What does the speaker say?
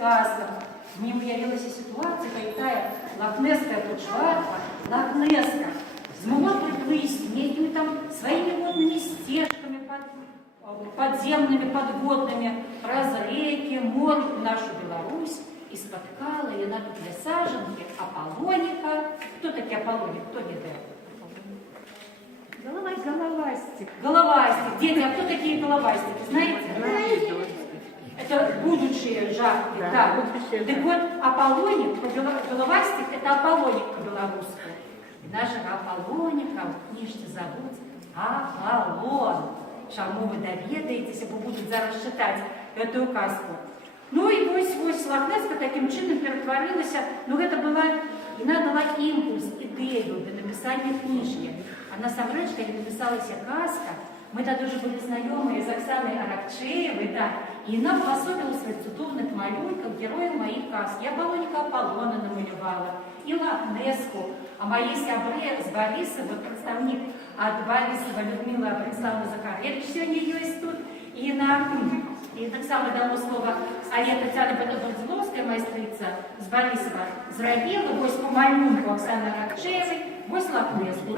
казка. Мне уявилася ситуація, коли лохнесская бучварка, лохнесска, змогла приплыть некими там своими водными стежками, подземными, подводными, праз реки, море в нашу Беларусь, и споткала ее на для саженки Аполлоника. Кто такие Аполлоник? Кто не дает? Головастик. Головастик. Дети, а кто такие головастики? Знаете? Это будущие жабки. Да. Так вот, Аполлоник, головастик, это Аполлоник по-белорусски. И нашего Аполлоника в книжке зовут Аполлон. Чему вы доведаетесь, бо будут зараз читать эту казку. Ну и вось Лохнесска таким чином перетворилась, но это была, она дала импульс, идею для написания книжки. А насамрэч, когда написалась казка, мы тогда уже были знакомы с Оксаной Аракчеевой, да, и нам пособила своих цудовных малюнков героев моих казки. Я Аполлоника Аполлона намалевала, и Лохнеску, а моей сябре с Борисова, представник от Борисова Людмила Брониславовна Захаревич сегодня есть тут, и так само дало слово Олег Татьяна Борзиловская, майстрица з Борисова, зробила, вось по малюнку Оксаны Аракчеевой, вось Лохнеску.